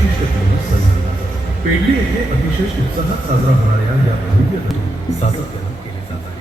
वैशिष्ट्यपूर्ण सण आहे. पेडणे येथे अतिशय उत्साहात साजरा होणाऱ्या या भव्य सणात सातत्याने केले जात आहे.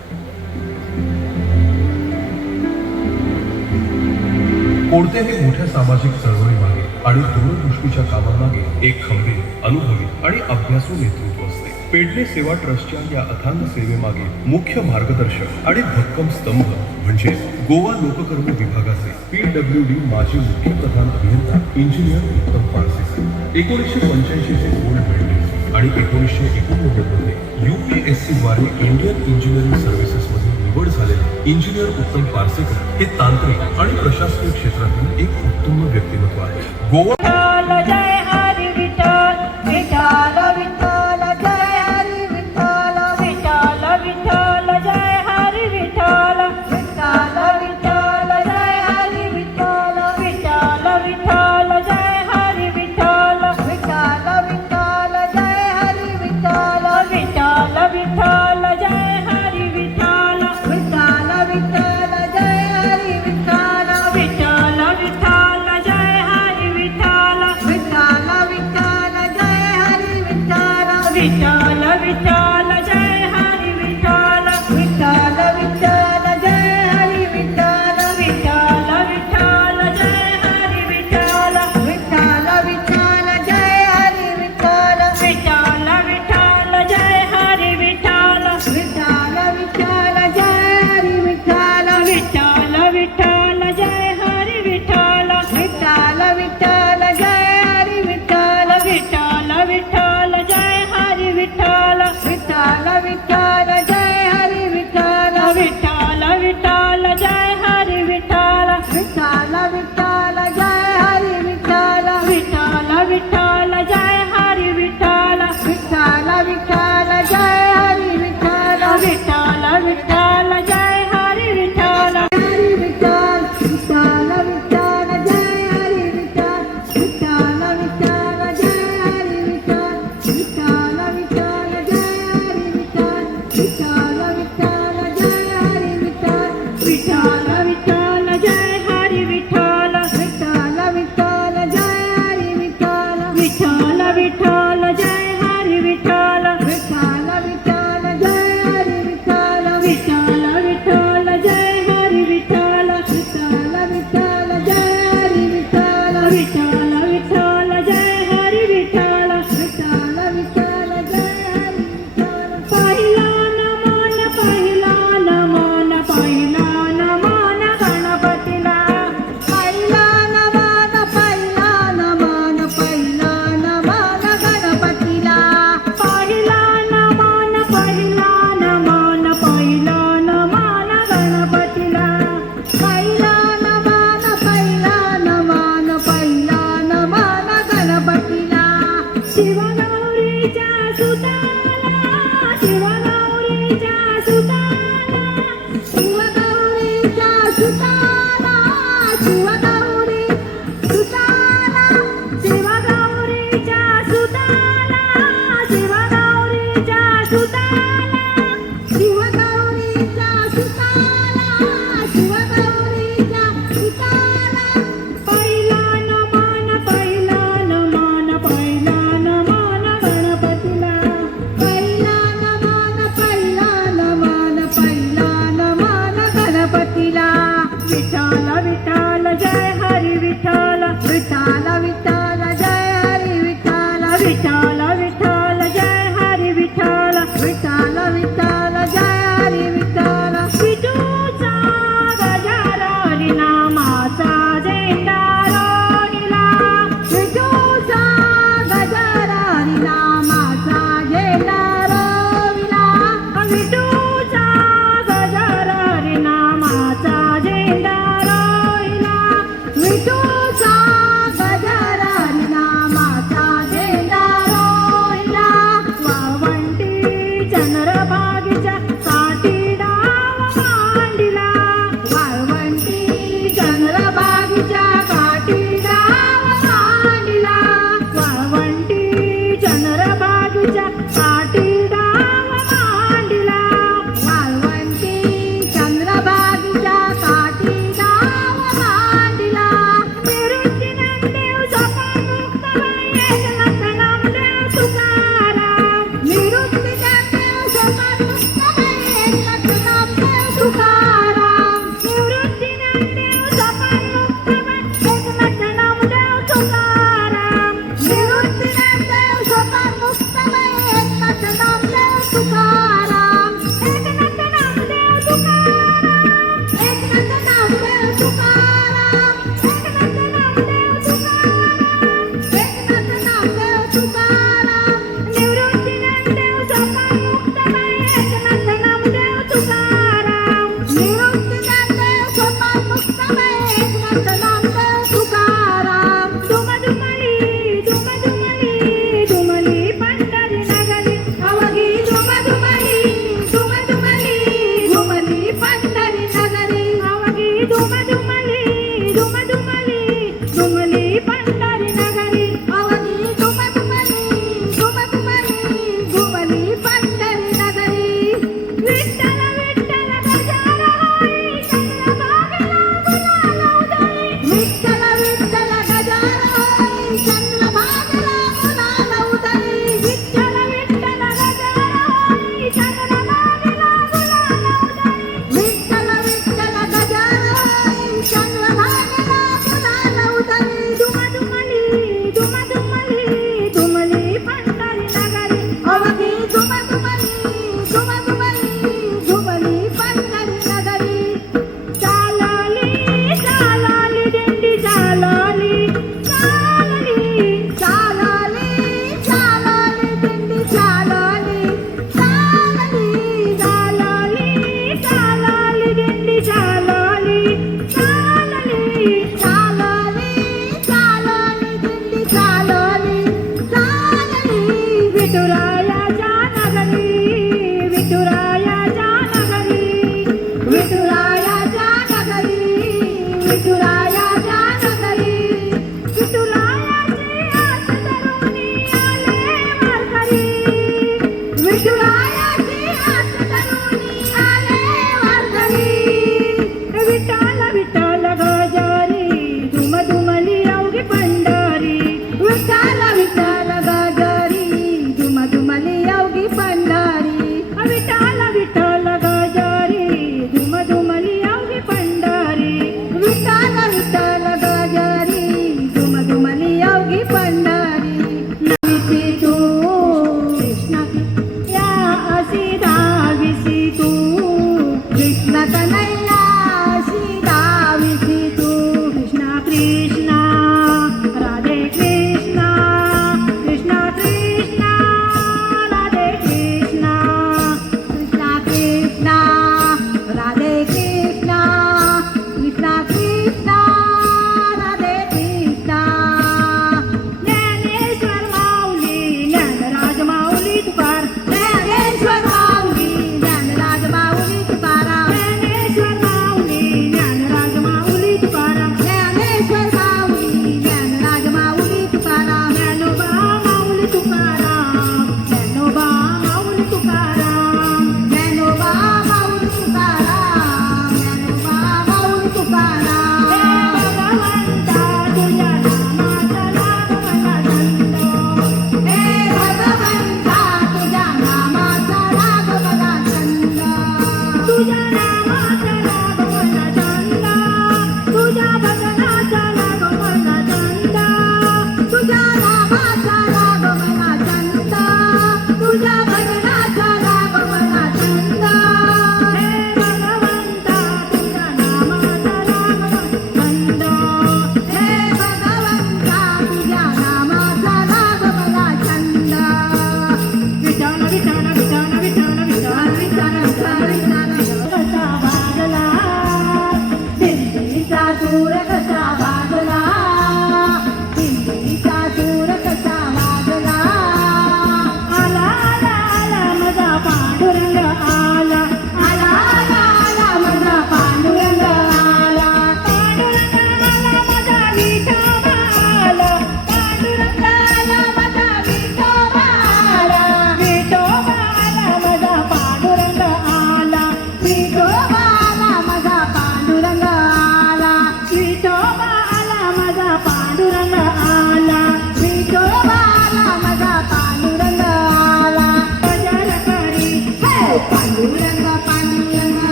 कोणत्याही मोठ्या सामाजिक चळवळीमागे आणि दूरदृष्टीच्या कामामागे एक खंबीर, अनुभवी आणि अभ्यासू नेतृत्व असते. पेडणे सेवा ट्रस्टच्या या अथांग सेवेमागे मुख्य मार्गदर्शक आणि भक्कम स्तंभ म्हणजे गोवा लोककर्म विभागाचे PWD माजी मुख्य प्रधान अभियंता इंजिनियर उत्तम पारसे. 1985 चे गोल्ड मेडलिस्ट आणि 1989 मध्ये UPSC द्वारे इंडियन इंजिनिअरिंग सर्व्हिसेस मध्ये निवड झालेले इंजिनियर उत्तम पारसेकर हे तांत्रिक आणि प्रशासकीय क्षेत्रातील एक उत्तम व्यक्तिमत्व आहे. गोवा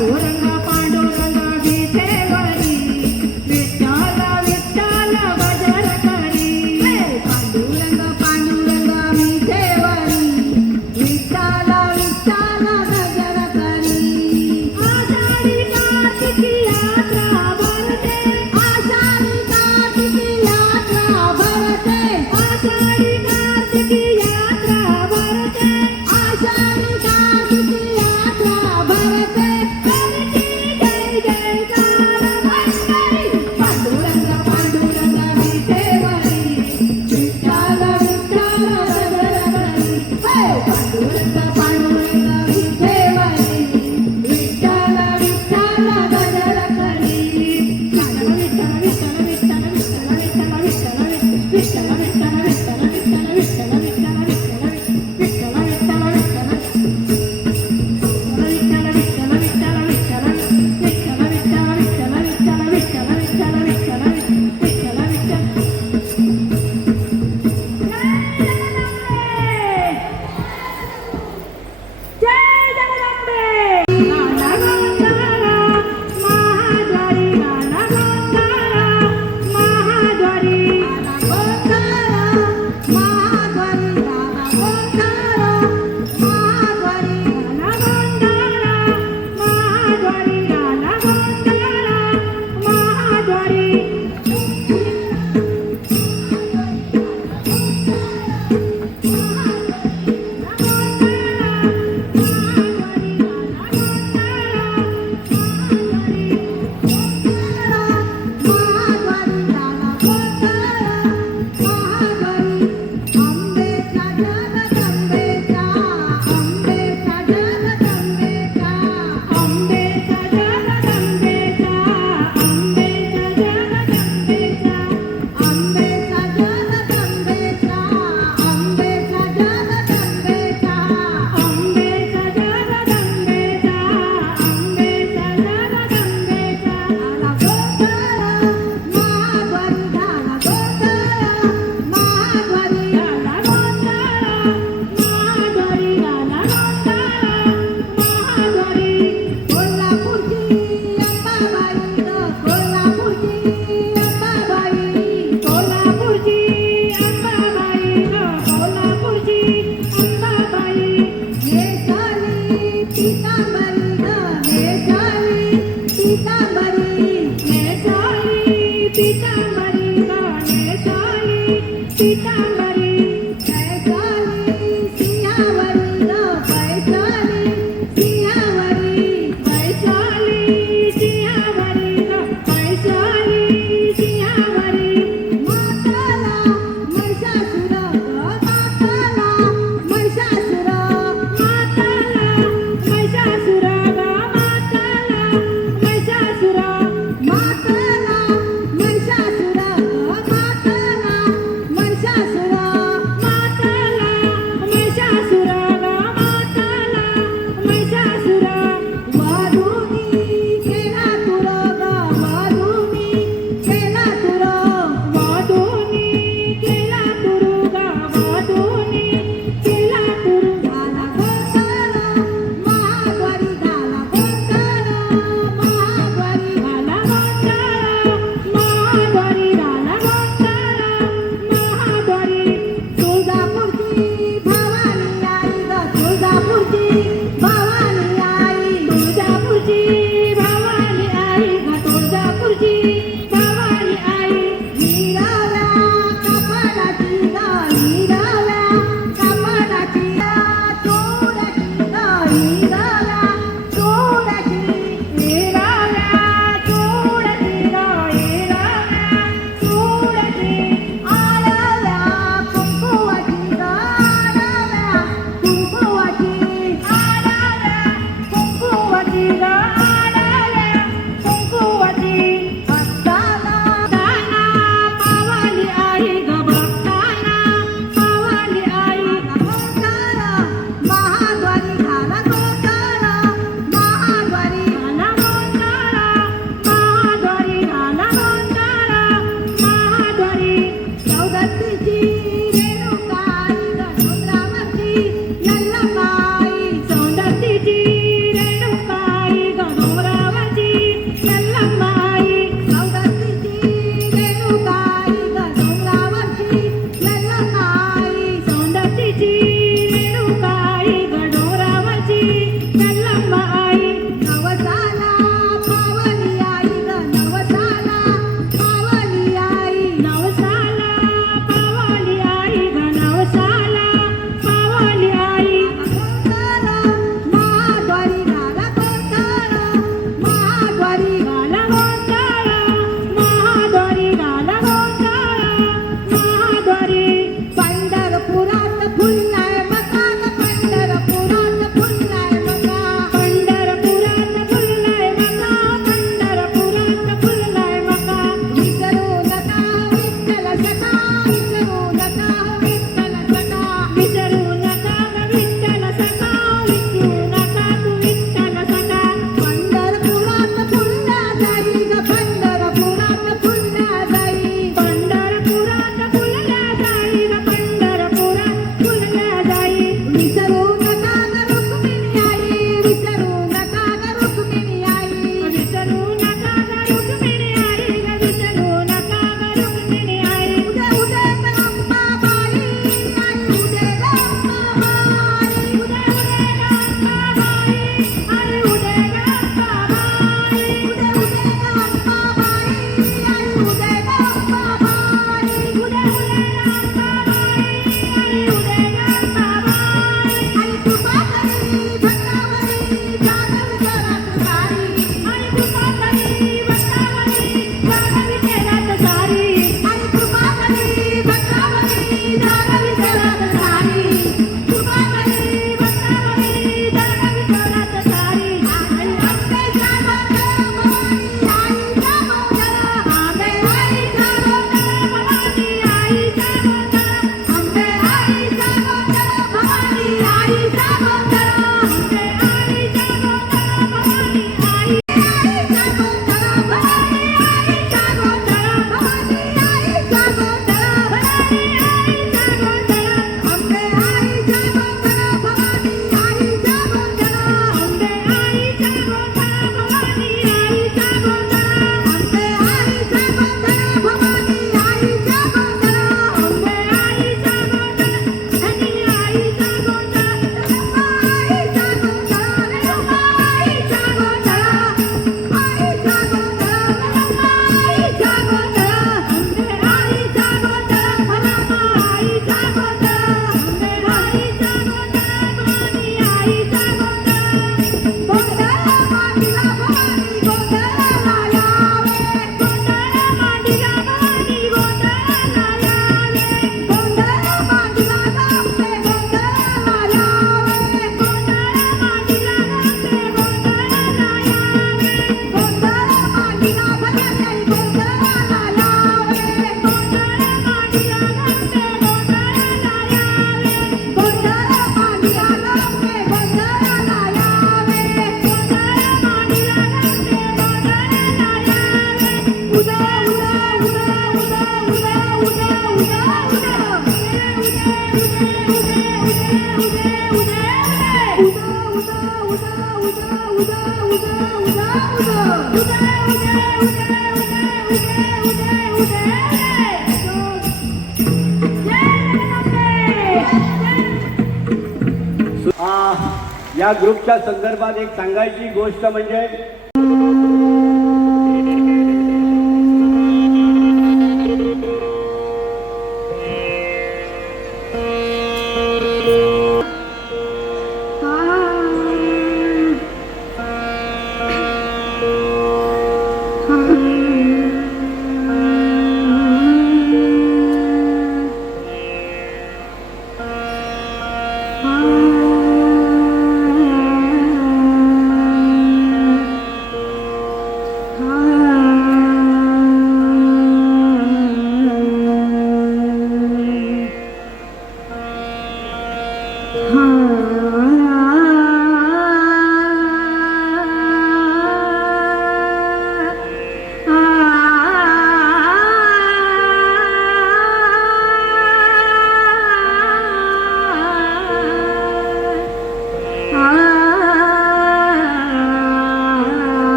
पांडुरंगा पांडुरंगा विठेवरी विठ्ठल विठ्ठल गजर करी पांडुरंगा पांडुरंगा विठेवरी विठ्ठल विठ्ठल गजर करी आषाढी कार्तिकी यात्रा भरते आषाढी कार्तिकी यात्रा भरते आषाढी कार्तिकी यात्रा भरते आषाढी कार्तिकी यात्रा भरते करती जय जयकार मंगली पांडुरंगा पांडुरंगा विठेवरी विठ्ठल विठ्ठल गजर करी पांडुरंगा पांडुरंगा विठेवरी विठ्ठल विठ्ठल गजर करी विठ्ठल विठ्ठल विठ्ठल विठ्ठल विठ्ठल विठ्ठल विठ्ठल विठ्ठल विठ्ठल विठ्ठल जय जगदंबे गाना गोंधळा महाद्वारी गाना गोंधळा महाद्वारी गाना गोंधळा महाद्वारी गाना गोंधळा महाद्वारी गाना गोंधळा महाद्वारी गाना गोंधळा महाद्वारी महिषासुरा या ग्रुपच्या संदर्भात एक सांगायची गोष्ट म्हणजे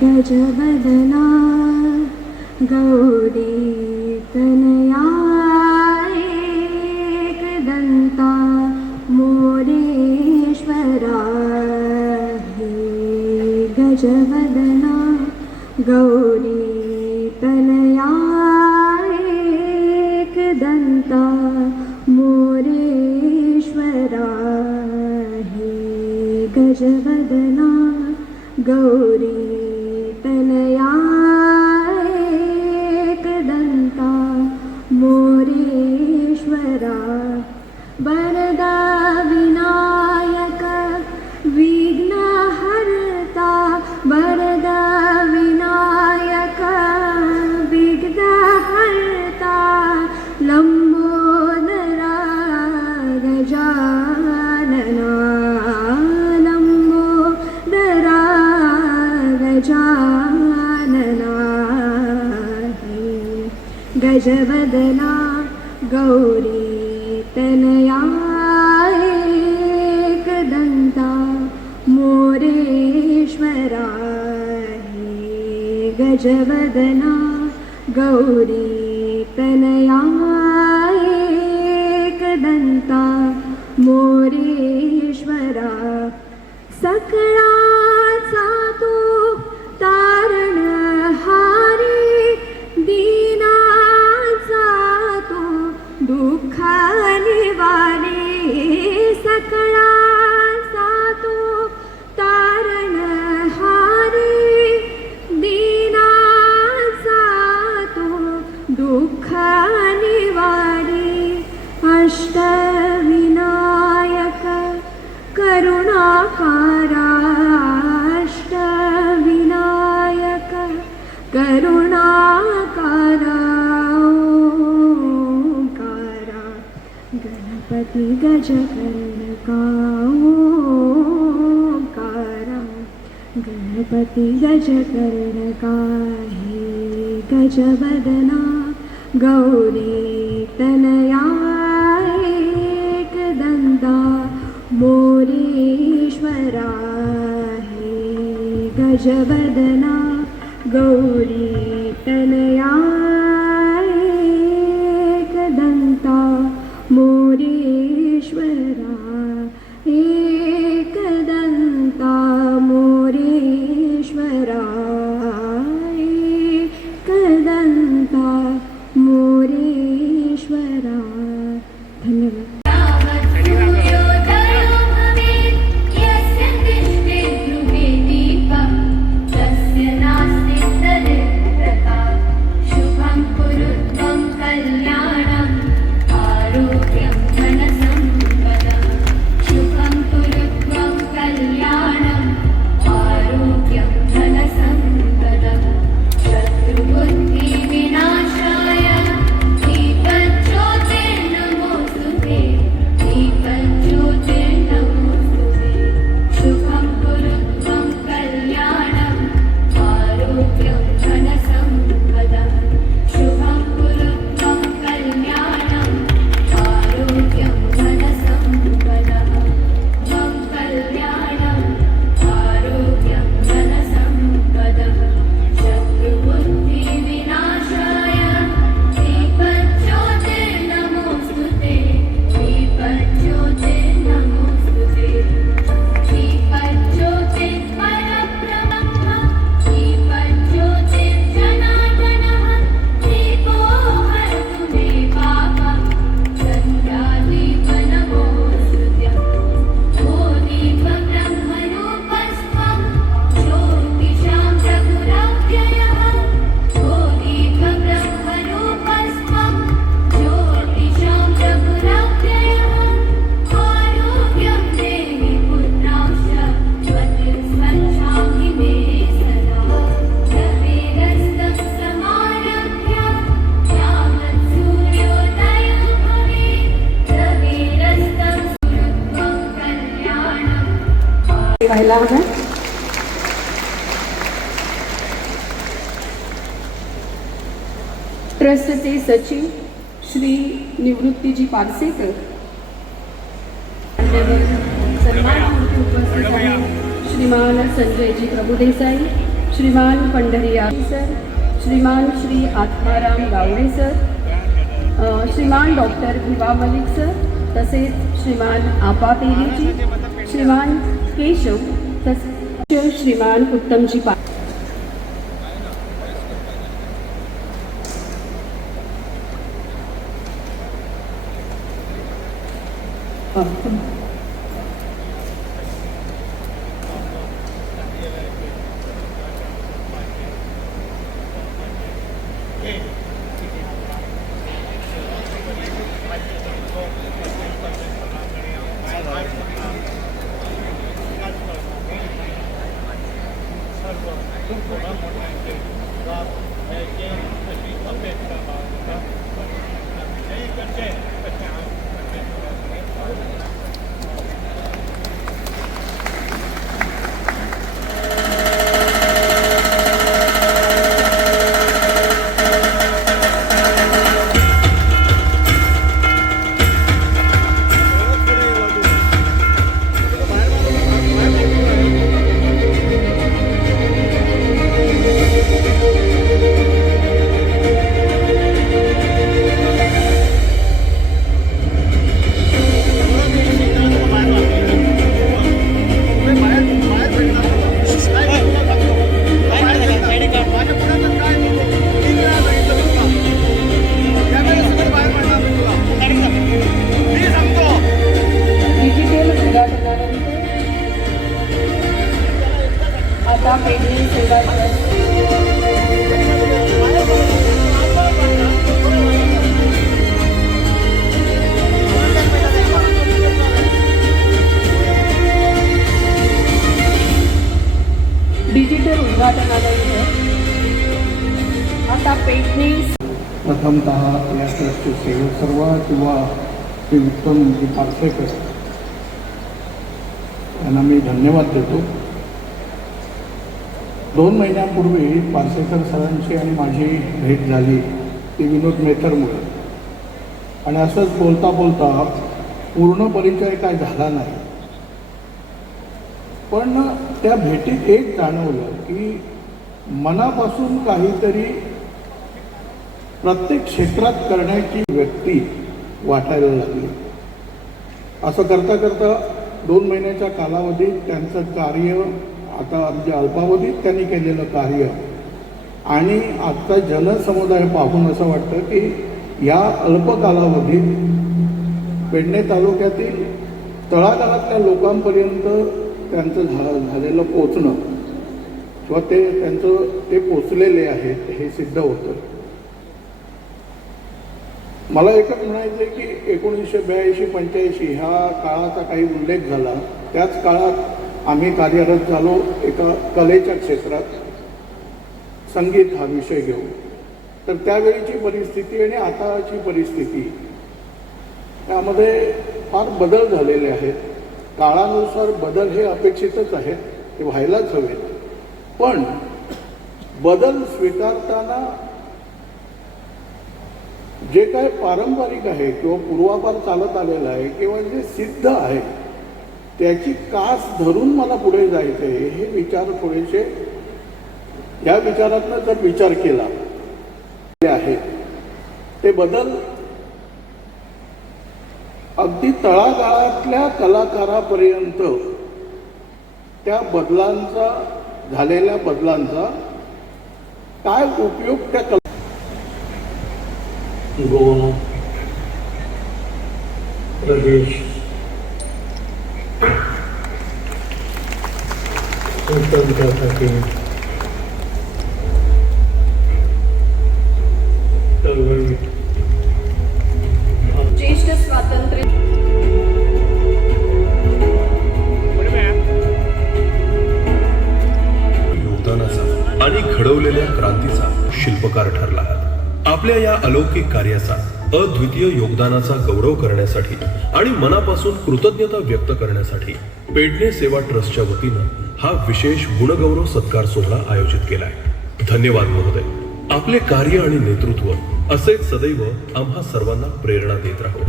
गजवदना गौरी तनया एकदन्ता मोरेश्वरा हे गजवदना गौरी तनया एकदन्ता मोरेश्वरा हे गजवदना गौरी तनया एकदन्ता मोरेश्वरा वरदा विनायक विघ्नहर्ता वरदा विनायक विघ्नहर्ता लम्बोदरा गजानना लम्बोदरा गजानना हे गजवदना गौरी तनया एकदन्ता मोरेश्वरा हे गजवदना गौरी तनया एकदन्ता मोरेश्वरा सकळाचा तू तारणहारी दीनाचा तू दुःख निवारी सकळाचा तू तारणहारी दीनाचा तू दुःख निवारी अष्टविनायक करुणाकारा अष्टविनायक करुणाकारा ओंकारा गणपती गजकर्णका ओंकारा गणपती गजकर्णका हे गजवदना गौरी तनया एकदन्ता मोरेश्वरा हे गजवदना गौरी तनया एकदन्ता मोरेश्वरा एकदन्ता मोरेश्वरा एकदन्ता मोरेश्वरा धन्यवाद सूर्योदयो भवेत् यस्य तिष्ठेत् गृहे दीपं तस्य यायला हव्या. ट्रस्टचे सचिव श्री निवृत्तीजी पारसेकर, सन्मानार्थी उपस्थित आहेत श्रीमान संजयजी प्रभुदेसाई, श्रीमान पंढरीया सर, श्रीमान श्री आत्माराम गावडे सर, श्रीमान डॉक्टर भिवा मलिक सर, तसेच श्रीमान आपा तेलीजी, श्रीमान केशव, तसेच श्रीमान उत्तमजी पा. आता पेडणे सेवा ट्रस्ट डिजिटल उद्घाटनानंतर आता पेडणे प्रथमतः या ट्रस्टचे सेवक सर्व किंवा श्री उत्तमजी पारसेकर यांना मी धन्यवाद देतो. 2 महिन्यांपूर्वी पारसेकर सरांची आणि माझी भेट झाली ती विनोद मेथरमुळे, आणि असंच बोलता बोलता पूर्ण परिचय काय झाला नाही, पण त्या भेटीत एक जाणवलं की मनापासून काहीतरी प्रत्येक क्षेत्रात करण्याची व्यक्ती वाटायला लागली. असं करता करता 2 महिन्याच्या कालावधीत त्यांचं कार्य, आता म्हणजे अल्पावधीत त्यांनी केलेलं कार्य आणि आजचा जनसमुदाय पाहून असं वाटतं की या अल्प कालावधीत पेडणे तालुक्यातील तळागाळातल्या लोकांपर्यंत त्यांचं झालेलं पोचणं किंवा ते पोचलेले आहेत हे सिद्ध होतं. मला एकच म्हणायचं आहे की 1982-85 ह्या काळाचा काही उल्लेख झाला. त्याच काळात आम्ही कार्यरत झालो एका कलेच्या क्षेत्रात, संगीत हा विषय घेऊ. तर त्यावेळीची परिस्थिती आणि आताची परिस्थिती त्यामध्ये फार बदल झालेले आहेत. काळानुसार बदल हे अपेक्षितच आहेत, ते व्हायलाच हवेत, पण बदल स्वीकारताना जे काय पारंपरिक आहे किंवा पूर्वापार चालत आलेलं आहे किंवा जे सिद्ध आहे त्याची कास धरून मला पुढे जायचं आहे, हे विचार थोडेसे या विचारातनं जर विचार केला आहे ते बदल अगदी तळागाळातल्या कलाकारापर्यंत त्या बदलांचा, झालेल्या बदलांचा काय उपयोग त्या गोवा, प्रदेश, स्वातंत्र्यासाठी चळवळी, ज्येष्ठ स्वातंत्र्य योगदानाचा आणि घडवलेल्या क्रांतीचा शिल्पकार ठरला. आपल्या या अलौकिक कार्याचा अद्वितीय योगदानाचा गौरव करण्यासाठी आणि मनापासून कृतज्ञता व्यक्त करण्यासाठी पेडणे सेवा ट्रस्टच्या वतीनं हा विशेष गुणगौरव सत्कार सोहळा आयोजित केलाय. धन्यवाद महोदय. आपले कार्य आणि नेतृत्व असेच सदैव आम्हा सर्वांना प्रेरणा देत राहो.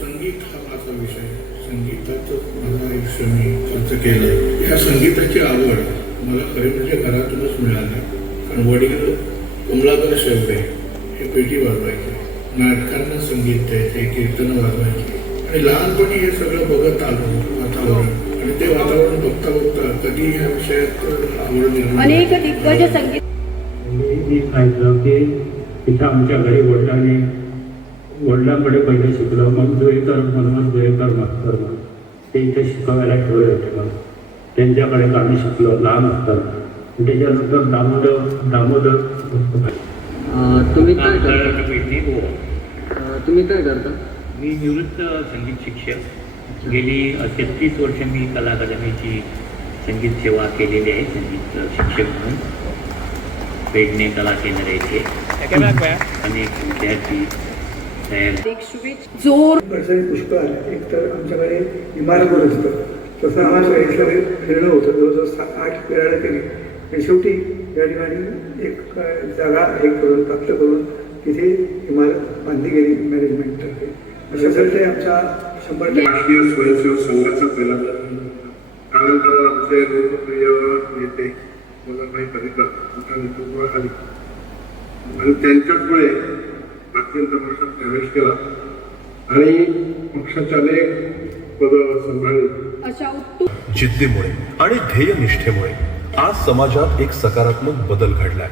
संगीत हा माझा विषय. संगीताचं माझं आयुष्य मी खर्च केलं. ह्या संगीताची आवड मला खरे म्हणजे घरातूनच मिळाली. कारण वडील कमलाकर शेवटे हे पेटी वाजवायचे, नाटकांना संगीत द्यायचे, कीर्तन वाजवायचे आणि लहानपणी हे सगळं बघत आलो वातावरण. आणि ते वातावरण बघता बघता कधी ह्या विषयात आवड निर्माण अनेक दिग्गज संगीत मी सांगितलं की इथं आमच्या घरी वडिलांकडे पहिले शिकलो, मग जोईकर म्हणून जोईकर मास्तर म्हणून ते इथे शिकवायला ठेवले होते. मग त्यांच्याकडे आम्ही शिकलो लहान असताना. त्याच्यानंतर दामोदर तुम्ही काय करता? तुम्ही काय करता? मी निवृत्त संगीत शिक्षक. गेली 33 वर्ष मी कला अकादमीची संगीत सेवा केलेली आहे. संगीत शिक्षक म्हणून पेडणे कला केंद्र येथे अनेक विद्यार्थी तयार. शुभेच्छा जोर अडचणी पुष्कळ आल्या. एक तर आमच्याकडे इमारतवर असतं, तसं आम्हाला शाळेतलं फिरणं होतं. जवळजवळ 7-8 फिरायला केली आणि शेवटी या ठिकाणी एक जागा करून प्राप्त करून तिथे इमारत बांधली गेली मॅनेजमेंटतर्फे. अशा प्रकारे आमच्या 100% राष्ट्रीय स्वयंसेवक संघाचा पहिला त्यानंतर आमचे लोकप्रिय नेते मुलांबाई पर्रिकर यांच्या नेतृत्वाखाली आणि त्यांच्याचमुळे भारतीय जनता पक्षात प्रवेश केला आणि पक्षाचे अनेक पदं सांभाळली. अशा उत्तम जिद्दीमुळे आणि ध्येयनिष्ठेमुळे आज समाजात एक सकारात्मक बदल घडलाय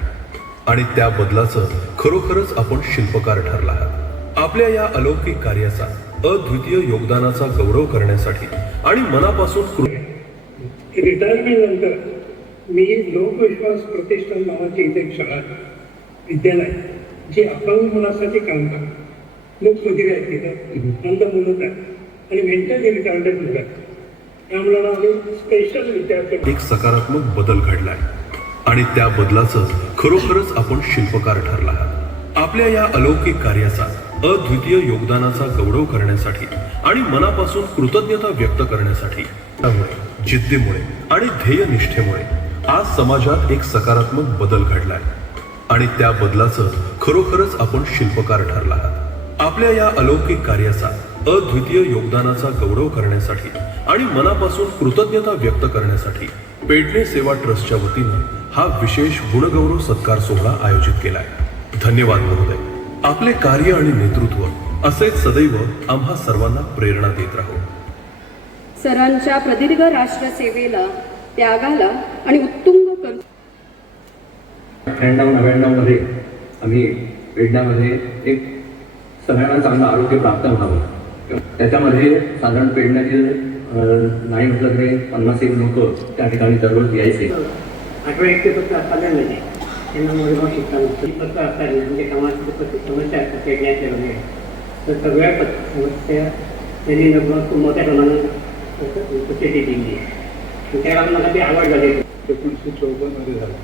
आणि त्या बदलाचं खरोखरच आपण शिल्पकार ठरला आहात. आपल्या या अलौकिक कार्याचा अद्वितीय योगदानाचा गौरव करण्यासाठी आणि मनापासून रिटायरमेंट नंतर मी लोकविश्वास प्रतिष्ठान नावाची इथे एक शाळा विद्यालय जे अपंग मुलांसाठी काम करतात. लोकमजुरी आहेत तिथं, अंध मुलं आहेत आणि मेंटली रिटायर्ड मुलं आहेत. त्या मुलांना आम्ही स्पेशल विद्यार्थी एक सकारात्मक बदल घडलाय आणि त्या बदलाचं खरोखरच आपण शिल्पकार ठरला आहात. आपल्या या अलौकिक कार्याचा अद्वितीय योगदानाचा गौरव करण्यासाठी आणि मनापासून कृतज्ञता व्यक्त करण्यासाठी त्यामुळे जिद्दीमुळे आणि ध्येयनिष्ठेमुळे आज समाजात एक सकारात्मक बदल घडलाय आणि त्या बदलाचं खरोखरच आपण शिल्पकार ठरला आहात. आपल्या या अलौकिक कार्याचा अद्वितीय योगदानाचा गौरव करण्यासाठी आणि मनापासून कृतज्ञता व्यक्त करण्यासाठी पेडणे सेवा ट्रस्टच्या वतीनं हा विशेष गुणगौरव सत्कार सोहळा आयोजित केलाय. धन्यवाद महोदय. आपले कार्य आणि नेतृत्व असेच सदैव आम्हा सर्वांना प्रेरणा देत राहो. सरांच्या प्रदीर्घ राष्ट्रसेवेला, त्यागाला आणि उत्तुंग करू 98-99 आम्ही पेडण्यामध्ये एक सगळ्यांना चांगलं आरोग्य प्राप्त व्हावं. त्याच्यामध्ये साधारण पेडण्यातील नाही म्हटलं तरी 50 लोक त्या ठिकाणी दररोज यायचे. 8 फक्त असताना नाही त्यांना मोठे शिकतात फक्त असतात म्हणजे कामाची समस्या असतात पेडण्याच्या वगैरे. तर सगळ्या समस्या त्यांनी खूप मोठ्या प्रमाणात सोसायटी दिली. त्याला मला ती आवड झाली. 1954 झाला.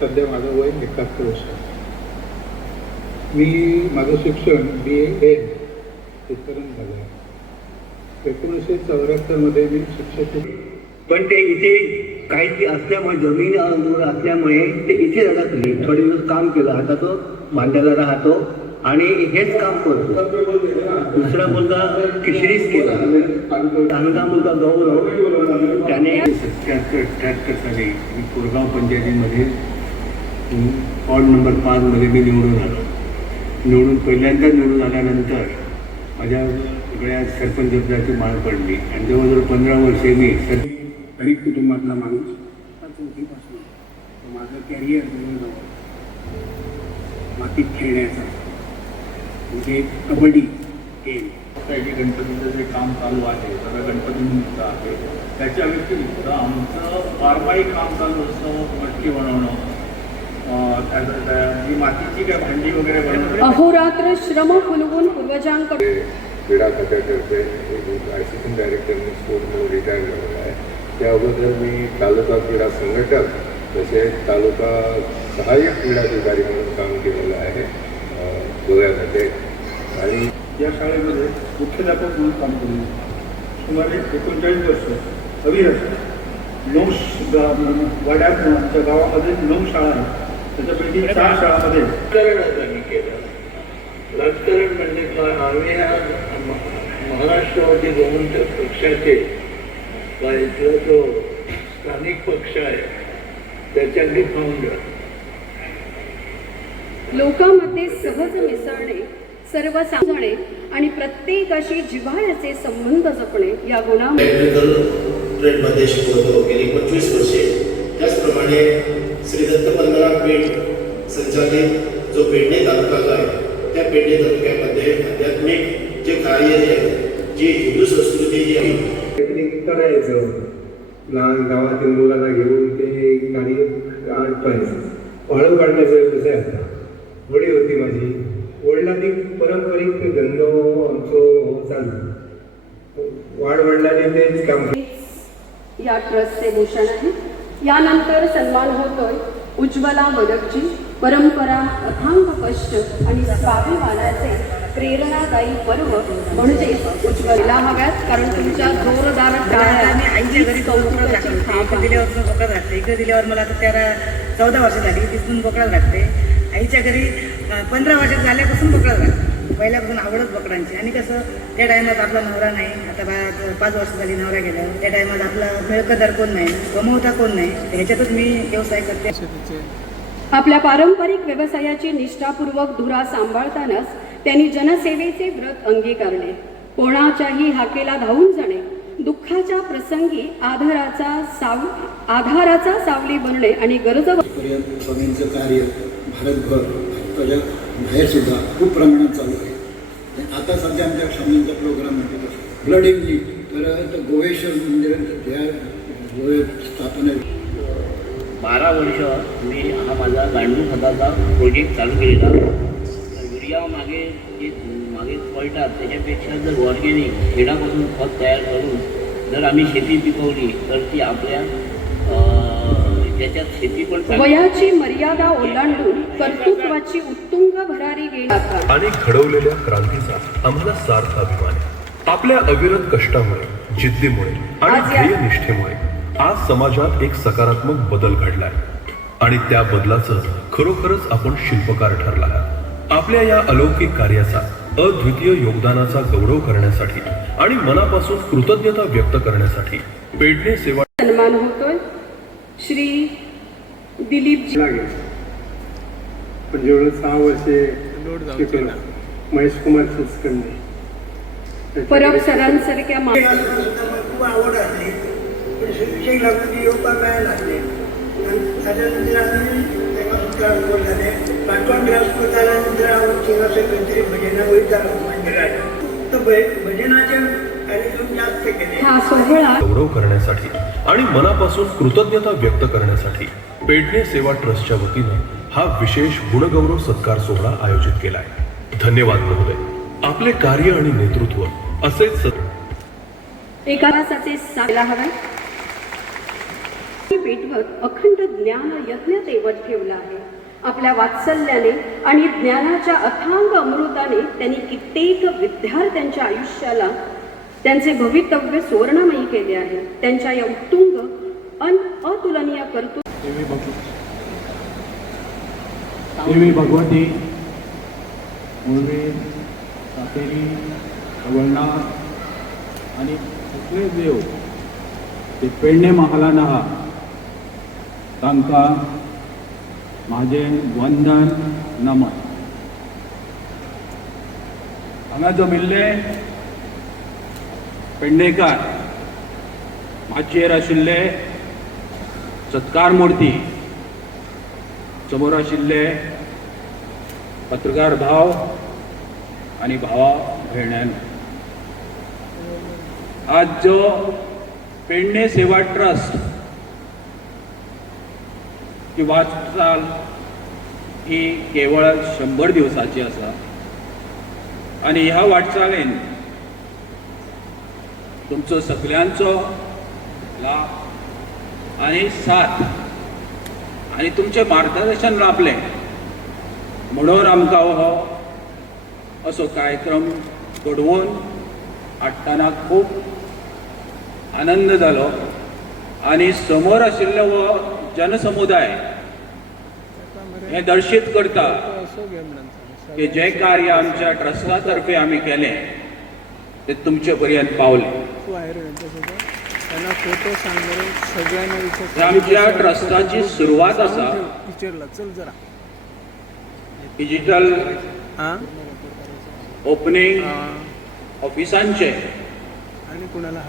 सध्या माझं वय 71 वर्ष. मी माझं शिक्षण BA इथपर्यंत झालं आहे. 1974 मी शिक्षक. पण ते इथे काही असल्यामुळे जमीन असल्यामुळे ते इथे अडकली. थोडे दिवस काम केलं. आता तो बांद्याला राहतो आणि हेच काम करतो. दुसरा मुलगा किशरीच केला. चांगला मुलगा गौरव त्याने 77-78 साली मी कोरगाव पंचायतीमध्ये वॉर्ड नंबर 5 मध्ये मी निवडून आलो. पहिल्यांदा निवडून आल्यानंतर माझ्या गळ्यात सरपंच पदाची माळ पडली आणि जवळजवळ 15 वर्षे मी गरीब कुटुंबातला माणूस. चौथीपासून माझं कॅरियर मातीत खेळण्याचा म्हणजे कबड्डी खेळ. गणपतीचं जे काम चालू आहे सगळं गणपतीनिमित्त आहे. त्याच्या व्यतिरिक्त आमचं बारमाही काम चालू असतं. मटकी बनवणं, जी मातीची काय भांडी वगैरे बनवणं. अहोरात्र श्रम फुलवून पूर्वजांकडे क्रीडा खात्यातर्फे असिस्टंट डायरेक्टर म्हणून स्पोर्ट म्हणून रिटायर झालेला आहे. त्या अगोदर मी तालुका क्रीडा संघटक तसेच तालुका सहाय्यक क्रीडाधिकारी म्हणून काम केलेलं आहे गोव्यामध्ये. आणि या शाळेमध्ये मुख्याध्यापक म्हणून काम केले. सुमारे 39 वर्ष अविरत 9 वाड्यात आमच्या गावामध्ये 9 शाळा आहेत. त्याच्यापैकी 4 शाळांमध्ये राजकारण आम्ही केलं. राजकारण म्हणजे काय, आम्ही आज महाराष्ट्रामध्ये गोमंतक पक्षाचे इथला जो स्थानिक पक्ष आहे त्याच्यातली फाउंडर. लोकांमध्ये सहज मिसळणे, सर्व समजणे आणि प्रत्येकाशी जिव्हाळ्याचे संबंध जपणे या गुणामुळे टेक्निकल ट्रेडमध्ये शिकवतो गेली 25 वर्षे. त्याचप्रमाणे श्री दत्त पद्मनाभ पेठ संचालित जो पेडणे तालुका आहे त्या पेडणे तालुक्यामध्ये आध्यात्मिक जे कार्य जे आहे, जी हिंदू संस्कृती जी आहे काहीतरी करायचं. लहान गावातील मुलांना घेऊन ते गाडी आटवायचं. वाळू काढण्याचा व्यवसाय होता. होळी होती माझी. होळीला ती पारंपरिक धंदो आमचो चालू. वाढवडिलांनी तेच काम. या ट्रस्टचे भूषण आहे. यानंतर सन्मान होतोय उज्ज्वला मदकजी. परंपरा, अथांग कष्ट आणि स्वाभिमानाचे प्रेरणादायी पर्व म्हणजे उज्ज्वला हव्यात. कारण तुमच्या जोरदार टाळ्या आईच्या घरी कौतुकाची थाप दिल्यावर बोकडाच लागते. इकडे दिल्यावर मला तर 14 वर्ष झाली तिथून बोकडाच लागते. आईच्या घरी 15 वर्ष झाल्यापासून बोकडाच लागते. पहिल्यापासून आवडत बोकडांची. आणि कसं त्या टायमात आपला नवरा नाही. आता 5 वर्ष झाली नवरा गेल्यावर त्या टायमात आपला मिळकतदार कोण नाही, कमवता कोण नाही. ह्याच्यातच मी व्यवसाय करते. आपल्या पारंपरिक व्यवसायाची निष्ठापूर्वक धुरा सांभाळतानाच त्यांनी जनसेवेचे व्रत अंगीकारले. कोणाच्याही हाकेला धावून जाणे, दुःखाच्या प्रसंगी आधाराचा सावली बनणे आणि पर्यंत स्वामींचं कार्य भारतभर भारताच्या बाहेर सुद्धा खूप प्रमाणात चालू आहे. आता सध्या आमच्या स्वामींचा प्रोग्राम म्हणजे ब्लड इव्हनिंग तर गोवेश्वर मंदिरात ज्या गोव्यात स्थापना 12 वर्ष मी हा माझा गांडूळ खताचा प्रोजेक्ट चालू केलेला. युरिया मागे पडतात त्याच्यापेक्षा जर ऑर्गॅनिक शेणापासून खत तयार करून जर आम्ही शेती पिकवली तर ती आपल्या त्याच्यात शेती पण वयाची मर्यादा ओलांडून कर्तृत्वाची उत्तुंग भरारी गेली आणि घडवलेल्या क्रांतीचा आम्हाला सार्थ अभिमान आहे. आपल्या अविरत कष्टामुळे, जिद्दीमुळे आणि ध्येयनिष्ठेमुळे आज समाजात एक सकारात्मक बदल घडलाय आणि त्या बदलाचं खरोखरच आपण शिल्पकार ठरला आहात. आपल्या या अलौकिक कार्याचा, अद्वितीय योगदानाचा गौरव करण्यासाठी आणि मनापासून कृतज्ञता व्यक्त करण्यासाठी पेडणे सेवा सन्मान होतोय श्री दिलीपजी. पण जेवढं 6 वर्षे शिकलो महेश कुमार सुस्कंदे. परब सरांसारख्या खूप आवड असली पण शिक्षक लागून येवपाक मेळनासलें. ताच्या नंतर आमी ताका सुद्दां बोलताले काणकोण ट्रान्सफर जाल्या नंतर हांव थिंगासर खंय तरी भजनाक वयतालो मंदिराक. तर भजनाचे कार्यक्रम जास्त केले. हा सोहळा गौरव करण्यासाठी आणि मनापासून कृतज्ञता व्यक्त करण्यासाठी पेडणे सेवा ट्रस्टच्या वतीनं हा विशेष गुणगौरव सत्कार सोहळा आयोजित केलाय. धन्यवाद महोदय. आपले कार्य आणि नेतृत्व असेच एका तासाचे साला हवा पेटवत अखंड ज्ञान यज्ञ तेवत ठेवला आहे. आपल्या वात्सल्याने आणि ज्ञानाच्या अथांग अमृताने त्यांनी कित्येक विद्यार्थ्यांच्या आयुष्याला त्यांचे भवितव्य सुवर्णमयी केले आहे. त्यांच्या या उत्तुंग अतुलनीय कर्तृत्व देवी भगवती मुळवी सातेरी अवळनाथ आणि सगळे देव ते पेडणे महालान आहा तांकां म्हाजें वंदन नमन. हांगा जमिल्ले पेडणेकार माचयेर आशिल्ले सत्कार मूर्ती, समोर आशिल्ले पत्रकार भाव आणि भावा भयण्यांनो, आज जो पेडणे सेवा ट्रस्ट ही वाटचाल ही केवळ 100 दिवसाची आसा आणि ह्या वाटचालेन तुमचो सगळ्यांचो लाभ आणि साथ आनी तुमचें मार्गदर्शन लाभलें म्हणून आमकां हो असो कार्यक्रम घडोवन हाडटना खूब आनंद जालो आनी समोर आशिल्लो हो जनसमुदाय हें दर्शीत करता की जें कार्य आमच्या ट्रस्टा तर्फे आमी केलें तें तुमचे पर्यंत पावलें. आमच्या ट्रस्टाची सुरवात आसा डिजिटल ओपनिंग ऑफिसांचे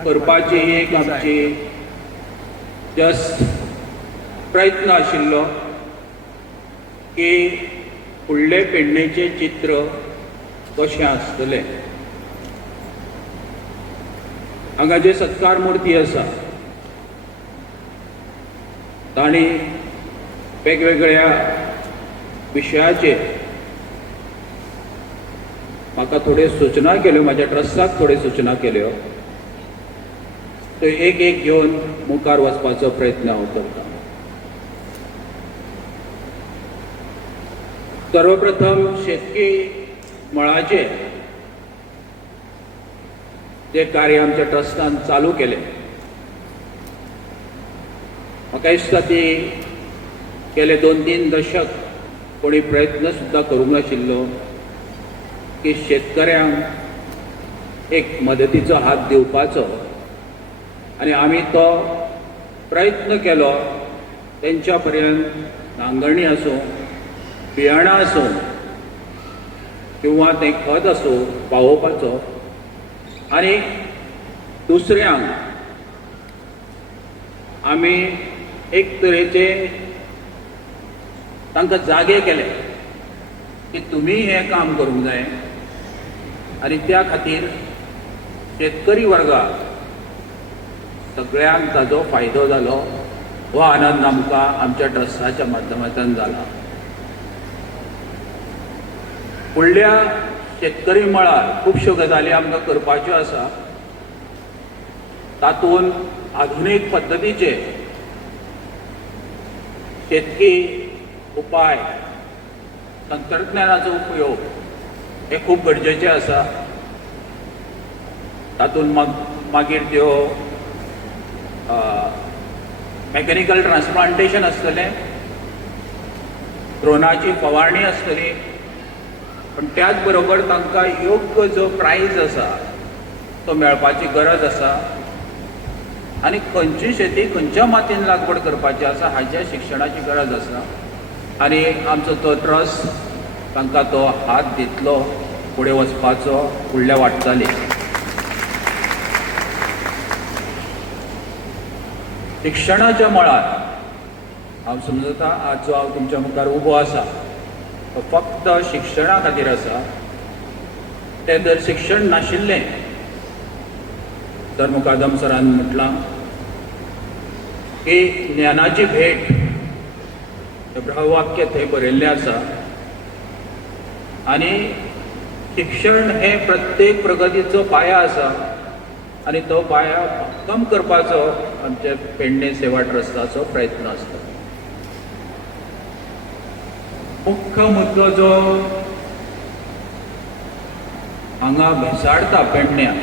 करपाची एक आमची जस्ट प्रयत्न आशिल्लो की फुडले पेडणेचें चित्र कशें आसतलें. हांगा जे सत्कार मुर्ती आसा तांणी वेगवेगळ्या विशयाचेर म्हाका थोड्यो सूचना केल्यो, म्हाज्या ट्रस्टाक थोड्यो सूचना केल्यो, तो एक एक घेवन मुखार वचपाचो प्रयत्न हांव करता. सर्वप्रथम शेतकी मळाचेर जे कार्य आमच्या ट्रस्टान चालू केलें, म्हाका दिसता ती गेले 2-3 दशक कोणी प्रयत्न सुद्दां करूंक नाशिल्लो की शेतकऱ्यांक एक मदतीचो हात दिवपाचो, आनी आमी तो प्रयत्न केलो. तेंच्या पर्यंत नांगरणी आसूं, बियाणां आसूं किंवा तें खत आसूं पावोवपाचो, आनी दुसऱ्यांक आमी एक तरेचे तांकां जागे केले की तुमी हें काम करूंक जाय. आनी त्या खातीर शेतकरी वर्गाक सगळ्यांक ताजो फायदो जालो. हो आनंद आमकां आमच्या ट्रस्टाच्या माध्यमांतल्यान जाला. फुडल्या शेतकरी मळार खुबश्यो गजाली आमकां करपाच्यो आसा. तातूंत आधुनीक पद्दतीचे शेतकी उपाय, तंत्रज्ञानाचो उपयोग हे खूब गरजेचे आसा. तातूंत मागीर त्यो मॅकॅनिकल ट्रान्सप्लांटेशन आसतलें, ड्रोनाची फवारणी आसतली, पण त्याच बरोबर तांकां योग्य जो प्रायज आसा तो मेळपाची गरज आसा. आनी खंयची शेती खंयच्या मातयेन लागवड करपाची आसा हाच्या शिक्षणाची गरज आसा. आनी आमचो तो ट्रस्ट तांकां तो हात दितलो फुडें वचपाचो फुडल्या वाटचाली. शिक्षणाच्या मळार हांव समजता आज जो हांव तुमच्या मुखार उबो आसा तो फक्त शिक्षणा खातीर आसा. तें जर शिक्षण नाशिल्लें तर मुकादम सरान म्हटलां की ज्ञानाची भेट, ब्रहवाक्य थंय बरयल्लें आसा. आनी शिक्षण हें प्रत्येक प्रगतीचो पाया आसा आनी तो पाया भक्कम करपाचो आमचे पेडणे सेवा ट्रस्टाचो प्रयत्न आसता. मुख्य मुद्दो जो हांगा भेसाडटा पेडण्यां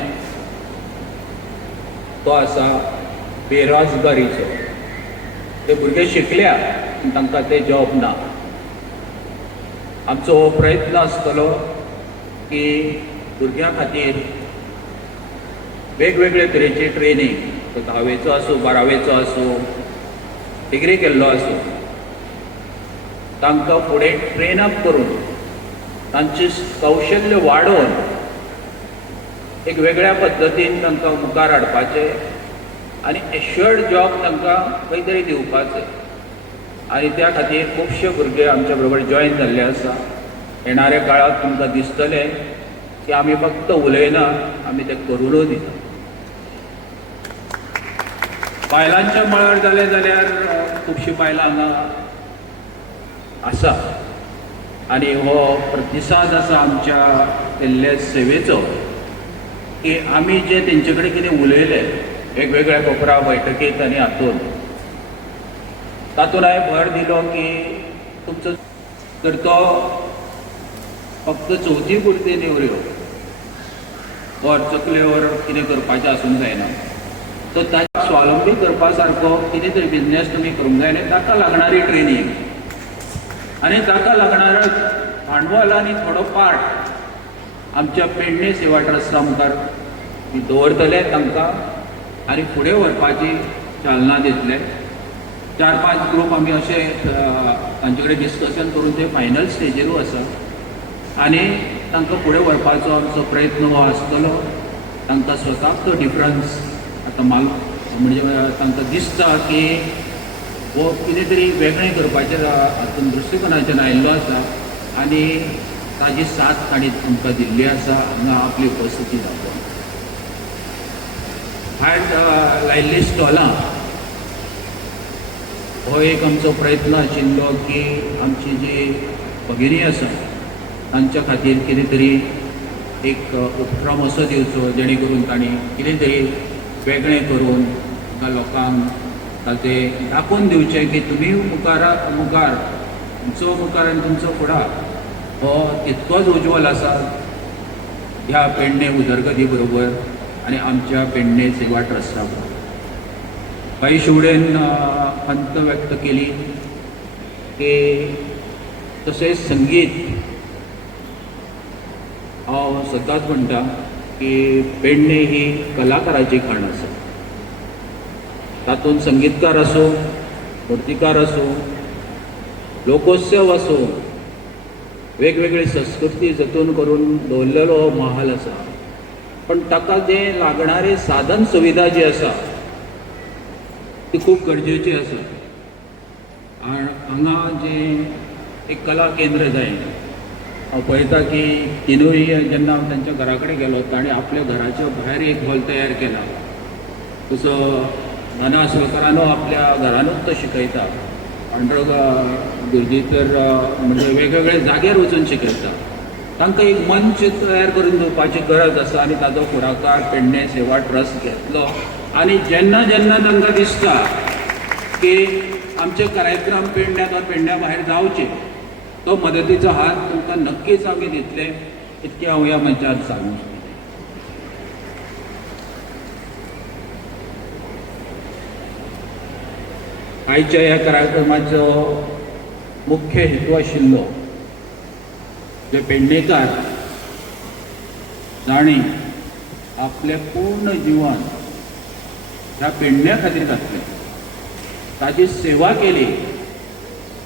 तो आसा बेरोजगारीचो. ते भुरगे शिकल्या तांकां ते जॉब ना. आमचो हो प्रयत्न आसतलो की भुरग्यां खातीर वेगवेगळे तरेची ट्रेनींग, तो 10वेचो आसूं, 12वेचो आसूं, डिग्री केल्लो आसूं, तांकां फुडें ट्रेन अप करून तांचे कौशल्य वाडोवन एक वेगळ्या पद्दतीन तांकां मुखार हाडपाचें आनी एश्युअर्ड जॉब तांकां खंय तरी दिवपाचें. आनी त्या खातीर खुबशे भुरगे आमच्या बरोबर जॉयन जाल्ले आसा. येणाऱ्या काळात तुमकां दिसतलें की आमी फक्त उलयना, आमी तें करूनच दिता. बायलांच्या मळार जालें जाल्यार खुबशीं बायलां हांगा आसा. आनी हो प्रतिसाद आसा आमच्या केल्ल्या सेवेचो की आमी जे तेंचे कडेन कितें उलयलें वेगवेगळ्या कोपरा बैठकींत आनी हातूंत, तातूंत हांवें भर दिलो की तुमचो तर तो फक्त चवथी पुरती नेवऱ्यो वर चकले वर कितें करपाचें आसूंक जायना. सो ताका स्वावलंबी करपा सारको कितें तरी बिजनेस तुमी करूंक जाय आनी ताका लागणारी ट्रेनींग आनी ताका लागणारो भांडवल आनी थोडो पार्ट आमच्या पेडणे सेवा ट्रस्टा मुखार दवरतले तांकां आनी फुडें व्हरपाची चालना दितले. 4-5 ग्रूप आमी अशे तांचे कडेन डिस्कशन करून ते फायनल स्टेजीरू आसा आनी तांकां फुडें व्हरपाचो आमचो प्रयत्न हो आसतलो. तांकां स्वताक तो डिफरन्स आतां म्हणजे तांकां दिसता की हो कितें तरी वेगळें करपाचें हातून दृश्टिकोनाच्यान आयिल्लो आसा आनी ताजी साथ ताणी आमकां दिल्ली आसा हांगा आपली उपस्थिती दाखोवन. भायर लायिल्लीं स्टॉलां हो एक आमचो प्रयत्न आशिल्लो की आमची जी भगिनी आसा तांच्या खातीर कितें तरी एक उपक्रम असो दिवचो जेणे करून तांणी कितें तरी वेगळें करून लोकांक ताचें दाखोवन दिवचें की तुमी मुखार तुमचो मुखार आनी तुमचो फुडार हो तितकोच उज्वल आसा ह्या पेडणे उदरगती बरोबर आनी आमच्या पेडणे सेवा ट्रस्टा बरोबर. काही शिवडेन खंत व्यक्त केली की तशेंच संगीत हांव सदांच म्हणटा की पेडणे ही कलाकाराची खाण आसा. तातूंत संगीतकार आसूं, मुर्तीकार आसूं, लोकोत्सव आसूं, वेगवेगळी संस्कृती जतन करून दवरलेलो हो महाल आसा. पण ताका जें लागणारी साधन सुविधा जी आसा ती खूब गरजेची आसा. हांगा जें एक कला केंद्र जाय हांव पळयता की तिनूय जेन्ना हांव तांच्या घरा कडेन गेलो ताणें आपल्या घराच्या भायर एक हॉल तयार केला. तसो नाना आसोळकरानो आपल्या घरानूच तो शिकयता. अंडर भुरगीं तर म्हणजे वेगवेगळे जाग्यार वचून शिकयता. तांकां एक मंच तयार करून दिवपाची गरज आसा आनी ताचो फुडाकार पेडणे सेवा ट्रस्ट घेतलो. आनी जेन्ना जेन्ना तांकां दिसता की आमचे कार्यक्रम पेडण्यात वा पेडण्या भायर जावचे तो मदतीचो हात तुमकां नक्कीच आमी दितले इतकें हांव ह्या मंचार सांगूं शकता. आयच्या ह्या कार्यक्रमाचो मुख्य हेतू आशिल्लो जे पेडणेकार जाणी आपले पूर्ण जिवन ह्या पेडण्या खातीर घातलें, ताची सेवा केली,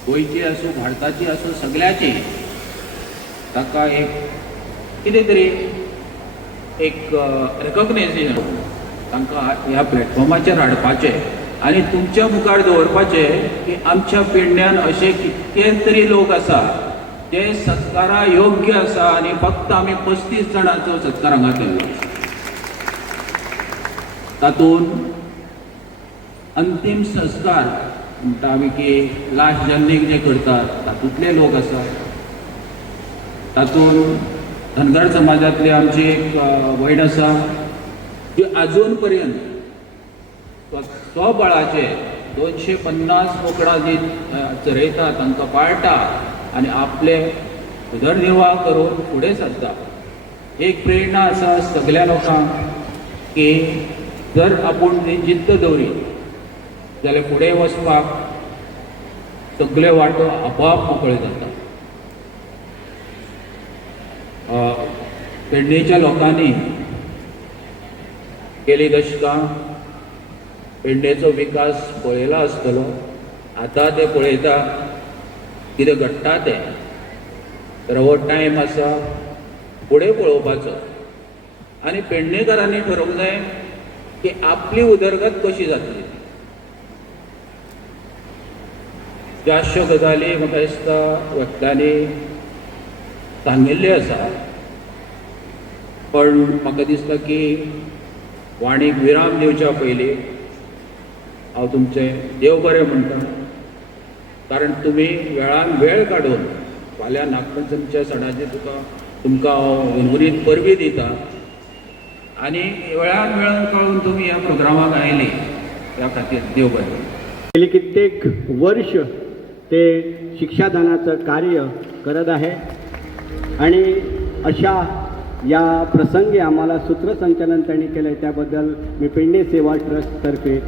गोंयची आसूं भारताची आसूं सगळ्याची. ताका एक कितें तरी एक रेकॉग्नायझेशन तांकां ह्या प्लॅटफॉर्माचेर हाडपाचें आनी तुमच्या मुखार दवरपाचें की आमच्या पेडण्यान अशे कितके तरी लोक आसा जे सत्कारा योग्य आसा आनी फक्त आमी 35 जाणांचो सत्कार हांगा केल्लो. तातूंत अंतीम संस्कार म्हणटा आमी की लास्ट जर्नीक जे करतात तातूंतले लोक आसा. तातूंत धनगर समाजांतली आमची एक भयण आसा जी आजून पर्यंत स्वबळाचे 250 बोकडां जी चरयता तांकां पाळटा आनी आपले उदरनिर्वाह करून फुडें सरता. एक प्रेरणा आसा सगळ्या लोकांक की जर आपूण जिद्द दवरी जाल्यार फुडें वचपाक सगळे वाटो आपोआप मोकळे जाता. पेडणेच्या लोकांनी गेली दशकां पेडणेचो विकास पळयला आसतलो. आतां ते पळयता कितें घडटा तें. तर हो टायम आसा फुडें पळोवपाचो आनी पेडणेकारांनी ठरोवंक जाय की आपली उदरगत कशी जातली. ज्याश्यो गजाली म्हाका दिसता वक्त्यांनी सांगिल्ल्यो आसा. पण म्हाका दिसता की वाणीक विराम दिवच्या पयलीं हांव तुमचें देव बरें म्हणटा. कारण तुमी वेळान वेळ काडून फाल्यां नागपंचमीच्या सणाची तुमकां हांव गुणगुणीत परबी दिता आनी वेळान वेळ काडून तुमी ह्या प्रोग्रामाक आयली ह्या खातीर देव बरें. गेली कित्येक वर्ष ते शिक्षादानाचं कार्य करत आहे आणि अशा या प्रसंगी आम्हाला सूत्रसंचालन त्यांनी केलं आहे त्याबद्दल मी पेडणे सेवा ट्रस्टतर्फे